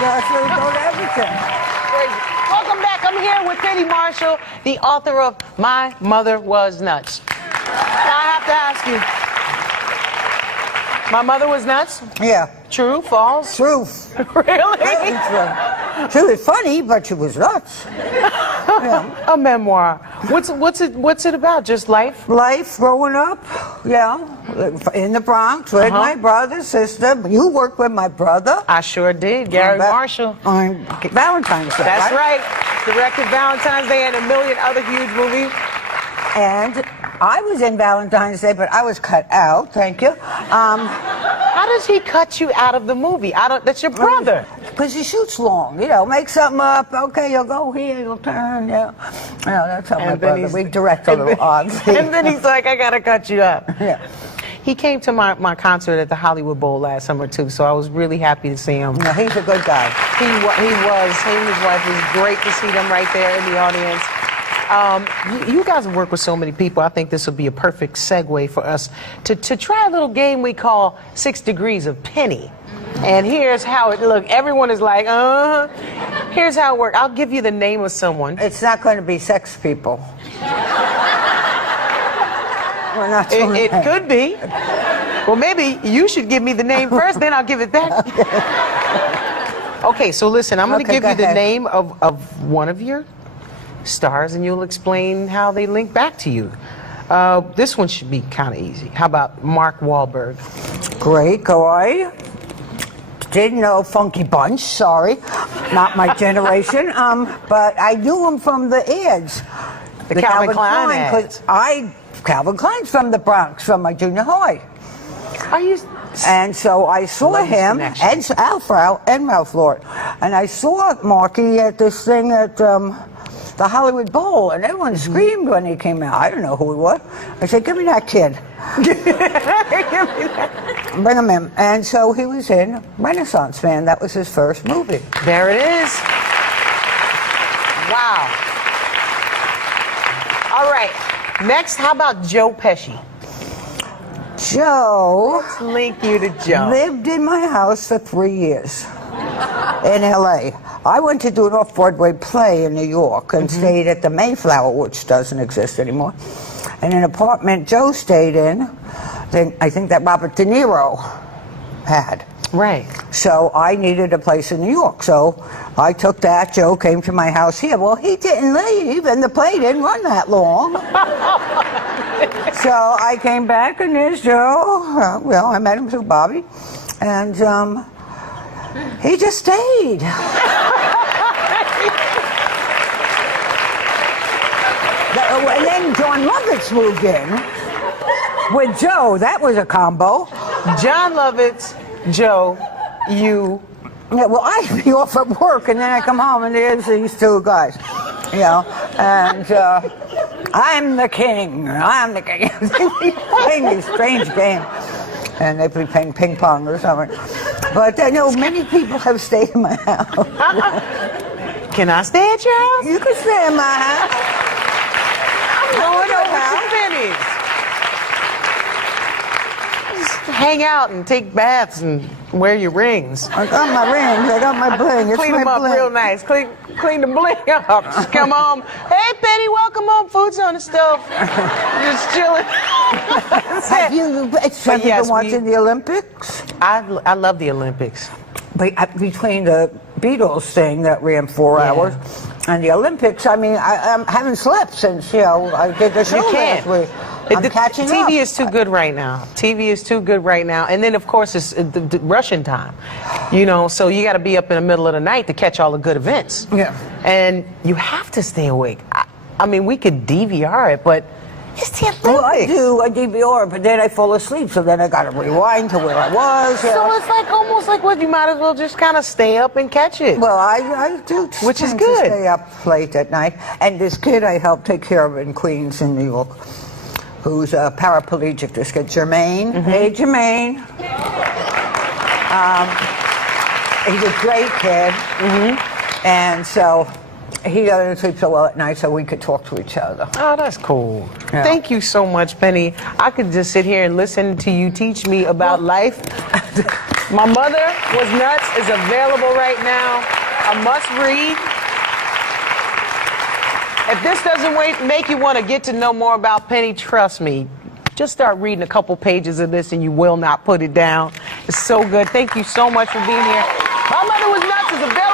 Just let it go to everything. Welcome back. I'm here with Penny Marshall, the author of My Mother Was Nuts. Now I have to ask you, my mother was nuts? Yeah. True, false? Truth. Really? Very true. She was funny, but she was nuts. Yeah. A memoir. What's it about? Just life? Life, growing up, yeah, in the Bronx with my brother, sister. You worked with my brother. I sure did. Gary Marshall. On Valentine's Day. That's right. Directed Valentine's Day and a million other huge movies. And I was in Valentine's Day, but I was cut out. Thank you. How does he cut you out of the movie? That's your brother. Because he shoots long, you know, make something up. Okay, you'll go here, you'll turn, yeah. You know, that's how my brother, we direct a little oddly. And then he's like, I gotta cut you up. Yeah. He came to my concert at the Hollywood Bowl last summer too, so I was really happy to see him. No, he's a good guy. He was. Him and his wife, it was great to see them right there in the audience. You guys have worked with so many people. I think this will be a perfect segue for us to try a little game we call 6 Degrees of Penny. And here's how it look. Everyone is like, Here's how it works. I'll give you the name of someone. It's not going to be sex people. We're not doing It could be. Well, maybe you should give me the name first, then I'll give it back. Okay, so listen, I'm going to give you the name of one of your stars, and you'll explain how they link back to you. This one should be kind of easy. How about Mark Wahlberg? Great guy. Didn't know Funky Bunch, sorry. Not my generation. But I knew him from the ads. The Calvin Klein ads. Calvin Klein's from the Bronx, from my junior high. Are you? And so I saw him, and Ralph Lauren. And I saw Marky at this thing at the Hollywood Bowl, and everyone screamed when he came out. I don't know who he was. I said, give me that kid. Bring him in. And so he was in Renaissance Man. That was his first movie. There it is. Wow. All right. Next, how about Joe Pesci? Joe. Let's link you to Joe. Lived in my house for 3 years in L.A. I went to do an off-Broadway play in New York and stayed at the Mayflower, which doesn't exist anymore. And an apartment Joe stayed in, I think that Robert De Niro had. Right. So I needed a place in New York. So I took that. Joe came to my house here. Well, he didn't leave, and the play didn't run that long. So I came back, and there's Joe. Well, I met him through Bobby. And he just stayed. And then John Lovitz moved in with Joe. That was a combo. John Lovitz, Joe, you. Yeah, well, I'd be off at work, and then I come home, and there's these two guys. You know, and I'm the king. I'm the king. Playing these strange games. And they be playing ping pong or something. But I know many people have stayed in my house. Can I stay at your house? You can stay in my house. I'm going to Penny's. Just hang out and take baths and wear your rings. I got my rings. I got my bling. It's Clean my them up bling. real nice. Clean the bling up. Just come home. Hey, Penny, welcome home. Food's on the stove. Just chilling. Have you been watching the Olympics? I love the Olympics. But between the Beatles thing that ran 4 hours and the Olympics, I mean, I haven't slept since, you know, I did the show last week. I'm catching up. TV is too good right now. TV is too good right now. And then, of course, it's the Russian time. You know, so you got to be up in the middle of the night to catch all the good events. Yeah. And you have to stay awake. I mean, we could DVR it, but it's the Olympics. Well, I do a DVR, but then I fall asleep, so then I got to rewind to where I was. So it's like almost like what you might as well just kind of stay up and catch it. Well, I do. Which is tend good. To stay up late at night. And this kid I helped take care of in Queens, in New York, who's a paraplegic. This kid, Jermaine. Hey, Jermaine. He's a great kid. And so he doesn't sleep so well at night, so we could talk to each other. Oh, that's cool. Yeah. Thank you so much, Penny. I could just sit here and listen to you teach me about life. My Mother Was Nuts is available right now. A must read. If this doesn't make you want to get to know more about Penny, trust me. Just start reading a couple pages of this and you will not put it down. It's so good. Thank you so much for being here. My Mother Was Nuts is available.